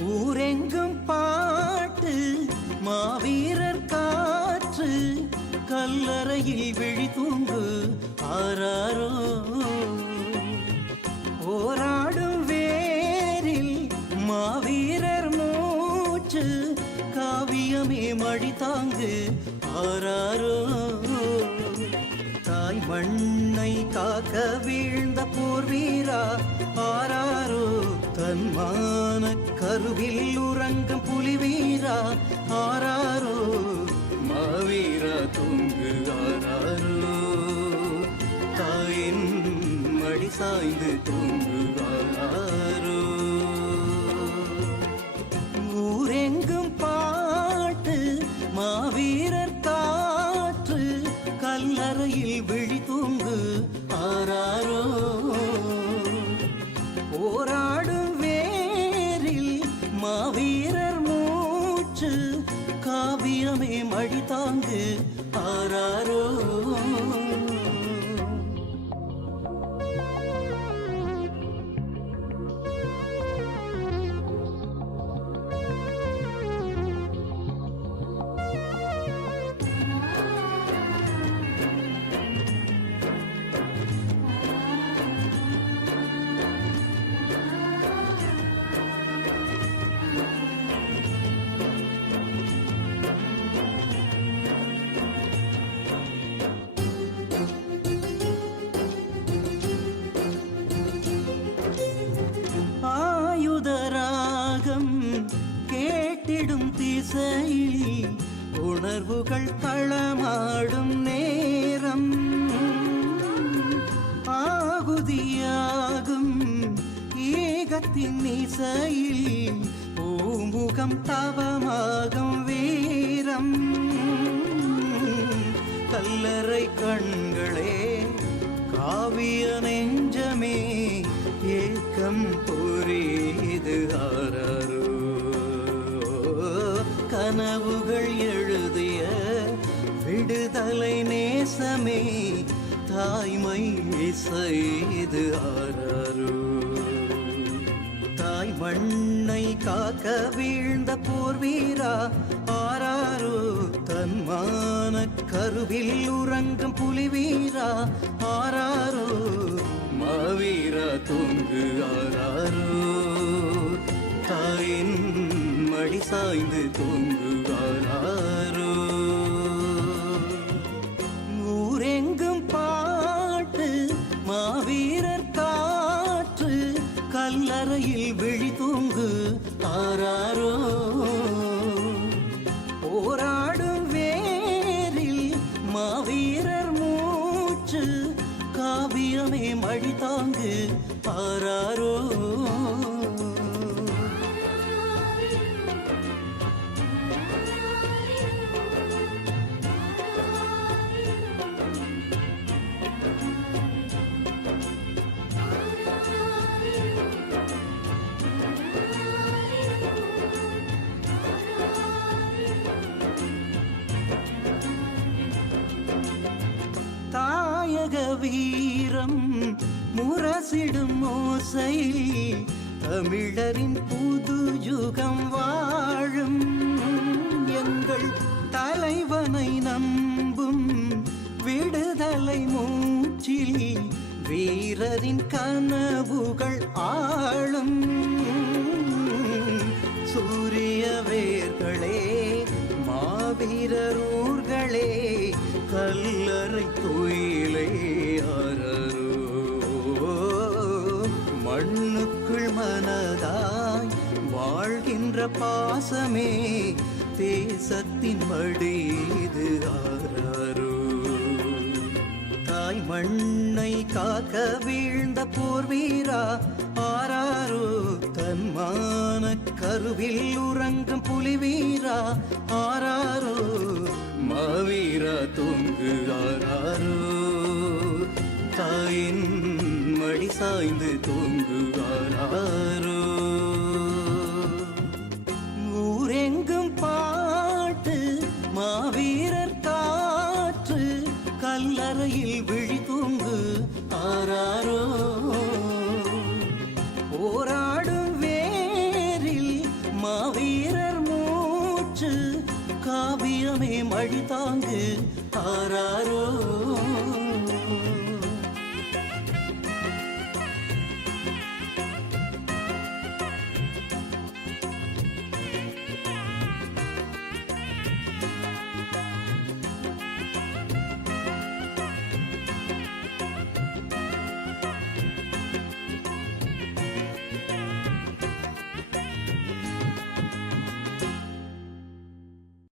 ஊரெங்கும் பாட்டு மாவீரர் காற்று கல்லறையில் விழி தூங்கு ஆராரோ. போராடும் வேரில் மாவீரர் மூச்சு காவியமே மழி தாங்கு ஆராரோ. தாய் மண்ணை காக்க வீழ்ந்த போர் வீரா ஆராரோ தன்மான கருவில் உறங்கும் புலி வீரா ஆராரோ? மாவீரா தொங்கு ஆராரோ? தாயின் மடி சாய்ந்து தொங்கு ஆராரோ? காவியமே மடி தாங்கு ஆராரோ? திசையில் உணர்வுகள் களமாடும் நேரம். ஆகுதியாகும் ஏகத்தின் இசையில் பூமுகம் தவமாகும் வீரம். கல்லறை கண்களே காவிய நெஞ்சமே ஏக்கம் புரியுது ஆராரோ கனவுகள் எழுதிய விடுதலை நேசமே தாய்மை செய்து ஆராரோ. தாய் மண்ணை காக்க வீழ்ந்த போர் வீரா ஆராரோ. தன்மான கருவில் உறங்கும் புலி வீரா ஆராரோ. மாவீரா தூங்கு ஆராரோ. தாயின் மடி சாய்ந்து தூங்கு ஊரெங்கும் பாட்டு மாவீரர் காற்று கல்லறையில் விழி தூங்கு ஆராரோ? போராடும் வேரில் மாவீரர் மூச்சு காவியமே மழி தாங்கு ஆராரோ? வீரம் முரசிடும் ஓசையில் தமிழரின் புது யுகம் வாழும் எங்கள் தலைவனை நம்பும் விடுதலை மூச்சில் வீரரின் கனவுகள் ஆளும் சூரிய வேர்களே மாவீரர் ஊர்களே கல்லறை தூய் பாசமே தேசத்தின் மடிது ஆராரோ? தாய் மண்ணை காக்க வீழ்ந்த போர் வீரா ஆராரோ? தன்மான கருவில் உறங்கும் புலி வீரா ஆராரோ? மாவீரா தூங்கு ஆராரோ? தாயின் மடி சாய்ந்து தூங்கு கல்லறையில் விழி தூங்கு ஆராரோ. போராடும் வேரில் மாவீரர் மூச்சு காவியமே மழி தாங்கு ஆராரோ.